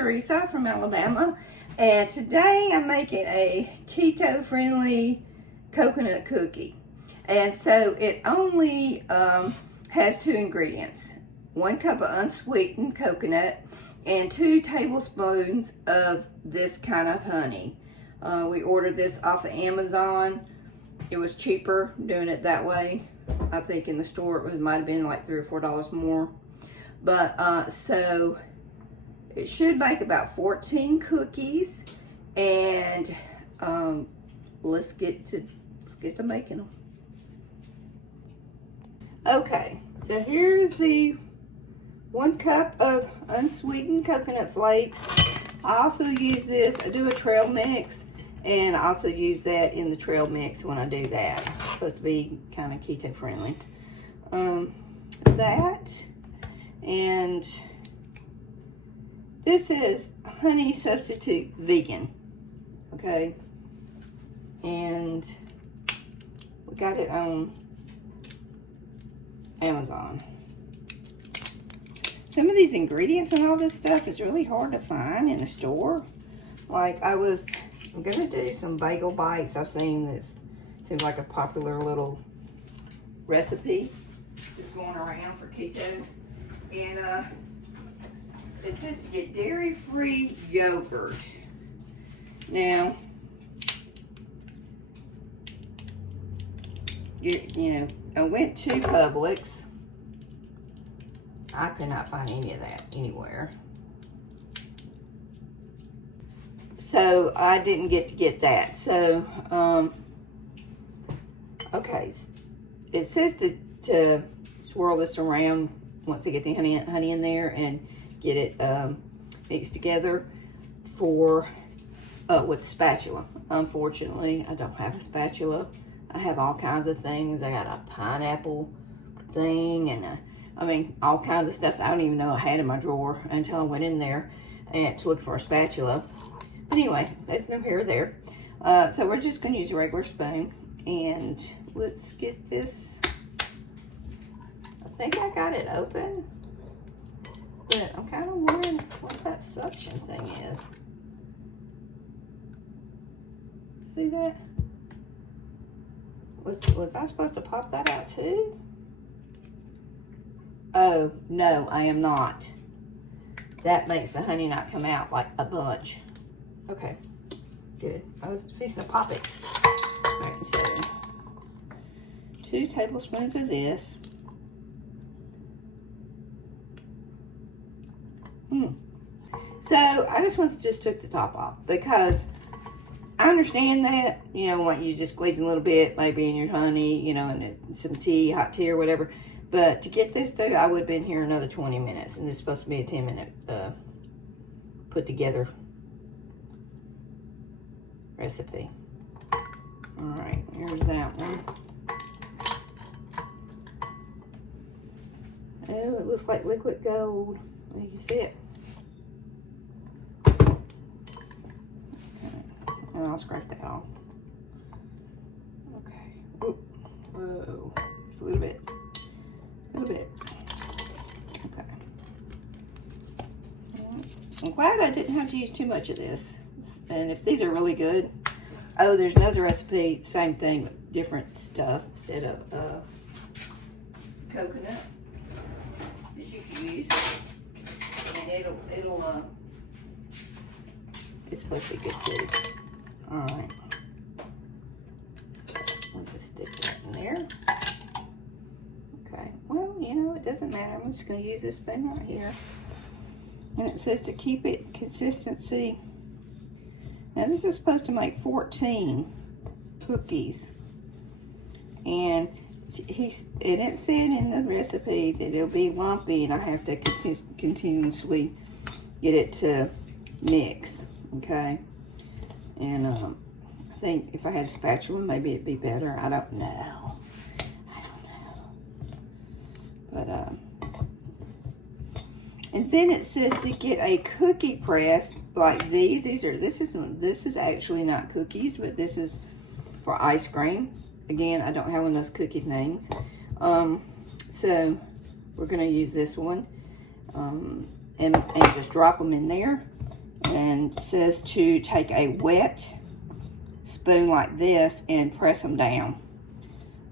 Teresa from Alabama, and today I'm making a keto-friendly coconut cookie. And so it only has 2 ingredients: 1 cup of unsweetened coconut and 2 tablespoons of this kind of honey. We ordered this off of Amazon. It was cheaper doing it that way. I think in the store it might have been like $3 or $4 more. But so it should make about 14 cookies, and let's get to making them. Okay, so here's the 1 cup of unsweetened coconut flakes. I also use this, I do a trail mix, and I also use that in the trail mix when I do that. It's supposed to be kind of keto friendly. That, and this is honey substitute vegan, okay? And we got it on Amazon. Some of these ingredients and all this stuff is really hard to find in the store. Like I'm gonna do some bagel bites. I've seen this, seems like a popular little recipe that's going around for ketos. And it says to get dairy-free yogurt. Now, you know, I went to Publix. I could not find any of that anywhere. So I didn't get that. So, okay. It says to swirl this around once I get the honey in there and get it mixed together with a spatula. Unfortunately, I don't have a spatula. I have all kinds of things. I got a pineapple thing and I mean, all kinds of stuff I don't even know I had in my drawer until I went in there and to look for a spatula. But anyway, that's no here or there. So we're just going to use a regular spoon, and let's get this. I think I got it open, but I'm kind of wondering what that suction thing is. See that? Was I supposed to pop that out too? Oh, no, I am not. That makes the honey not come out like a bunch. Okay, good. I was fixing to pop it. All right, so 2 tablespoons of this. So I just took the top off because I understand that, you know, like you just squeeze a little bit, maybe in your honey, you know, and some tea, hot tea or whatever. But to get this through, I would have been here another 20 minutes. And this is supposed to be a 10-minute put together recipe. All right, here's that one. Oh, it looks like liquid gold. You see it? Okay. And I'll scrape that off. Okay. Ooh. Whoa. Just a little bit. Okay. I'm glad I didn't have to use too much of this. And if these are really good, oh, there's another recipe, same thing, but different stuff instead of coconut that you can use. And it's supposed to be good too. All right. So let's just stick that in there. Okay, well, you know, it doesn't matter. I'm just going to use this spoon right here. And it says to keep it consistency. Now, this is supposed to make 14 cookies. And it said in the recipe that it'll be lumpy and I have to continuously get it to mix, okay? And I think if I had a spatula, maybe it'd be better. I don't know. But, and then it says to get a cookie press like these. This is actually not cookies, but this is for ice cream. Again, I don't have one of those cookie things. So we're gonna use this one, and just drop them in there. And it says to take a wet spoon like this and press them down,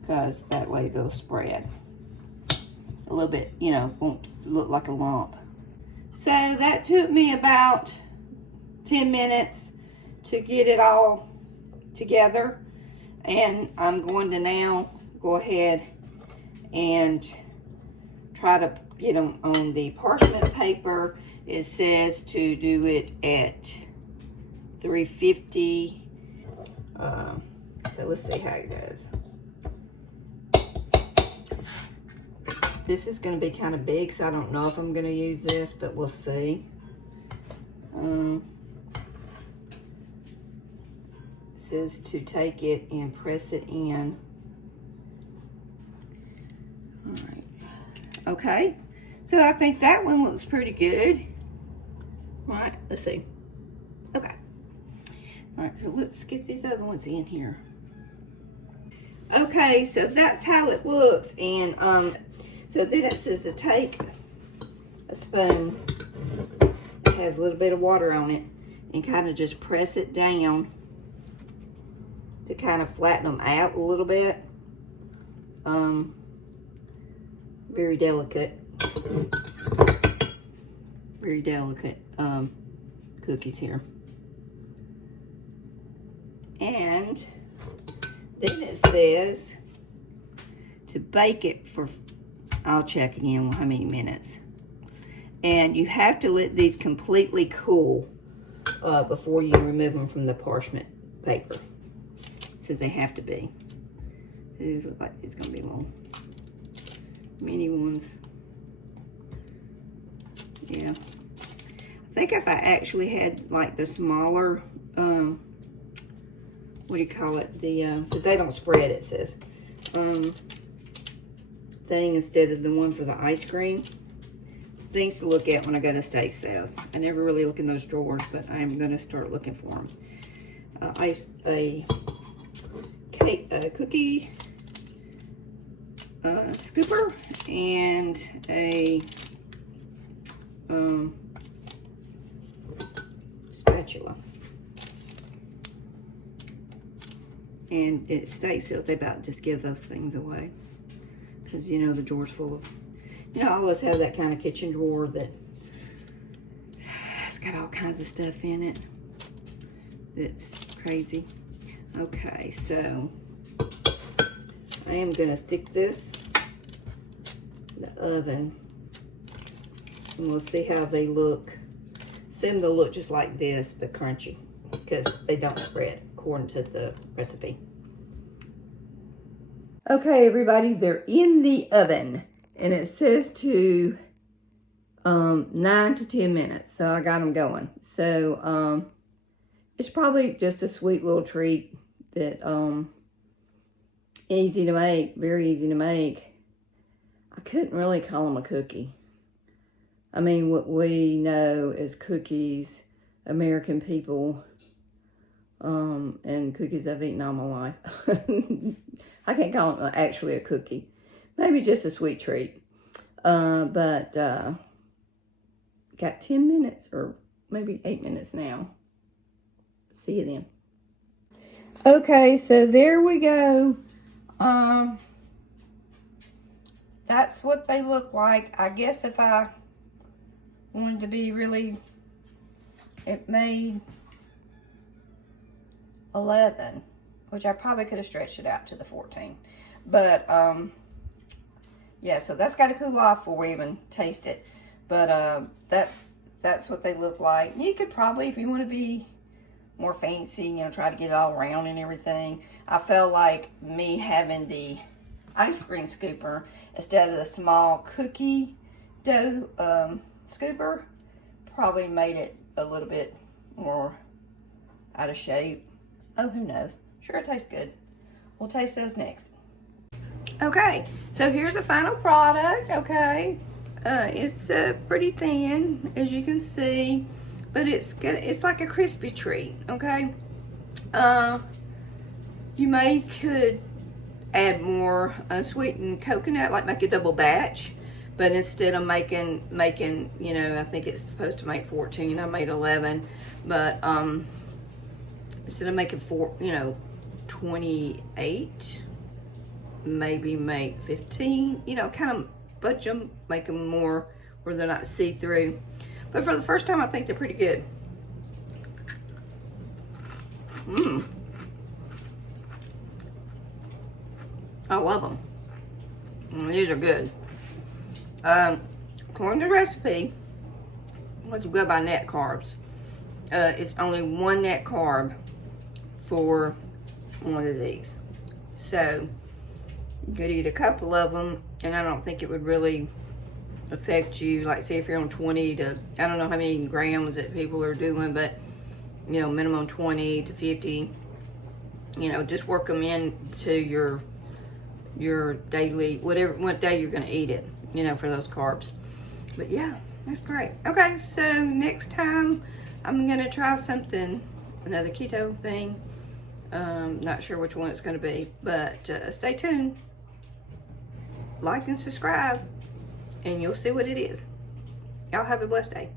because that way they'll spread a little bit, you know, won't look like a lump. So that took me about 10 minutes to get it all together, and I'm going to now go ahead and try to get them on the parchment paper. It says to do it at 350. So let's see how it goes. This is going to be kind of big, so I don't know if I'm going to use this, but we'll see. It says to take it and press it in. All right. Okay. So I think that one looks pretty good. All right. Let's see. Okay. All right. So let's get these other ones in here. Okay. So that's how it looks. And so then it says to take a spoon that has a little bit of water on it and kind of just press it down to kind of flatten them out a little bit. Very delicate cookies here. And then it says to bake it for, I'll check again how many minutes. And you have to let these completely cool before you remove them from the parchment paper. It says they have to be. These look like it's gonna be long. Mini ones. Yeah. I think if I actually had like the smaller, what do you call it? The, because they don't spread, it says. Thing instead of the one for the ice cream. Things to look at when I go to estate sales. I never really look in those drawers, but I'm going to start looking for them. A cookie scooper and a spatula. And at estate sales, they about just give those things away. Because, you know, the drawer's full of, you know, I always have that kind of kitchen drawer that it's got all kinds of stuff in it. It's crazy. Okay, so I am going to stick this in the oven. And we'll see how they look. Assume they'll look just like this, but crunchy. Because they don't spread according to the recipe. Okay, everybody, they're in the oven, and it says to 9 to 10 minutes, so I got them going. So it's probably just a sweet little treat that easy to make, very easy to make. I couldn't really call them a cookie. I mean, what we know as cookies, American people, and cookies I've eaten all my life. I can't call it actually a cookie. Maybe just a sweet treat. But got 10 minutes or maybe 8 minutes now. See you then. Okay, so there we go. That's what they look like. I guess if I wanted to be really, it made 11. Which I probably could have stretched it out to the 14. But, yeah, so that's got to cool off before we even taste it. But that's what they look like. You could probably, if you want to be more fancy, you know, try to get it all round and everything. I felt like me having the ice cream scooper instead of the small cookie dough scooper probably made it a little bit more out of shape. Oh, who knows? Sure, it tastes good. We'll taste those next. Okay, so here's the final product, okay? It's pretty thin, as you can see, but it's like a crispy treat, okay? You could add more unsweetened coconut, like make a double batch, But instead of making, you know, I think it's supposed to make 14, I made 11. But instead of making 28, maybe make 15, you know, kind of bunch them, make them more where they're not see-through. But for the first time, I think they're pretty good. I love them. These are good. According to the recipe, let's go by net carbs. It's only 1 net carb for one of these. So you could eat a couple of them, and I don't think it would really affect you. Like, say if you're on 20 to, I don't know how many grams that people are doing, but you know, minimum 20 to 50. You know, just work them into your daily, what day you're gonna eat it, you know, for those carbs. But yeah, that's great. Okay, so next time I'm gonna try something, another keto thing. Not sure which one it's gonna be, but stay tuned. Like and subscribe, and you'll see what it is. Y'all have a blessed day.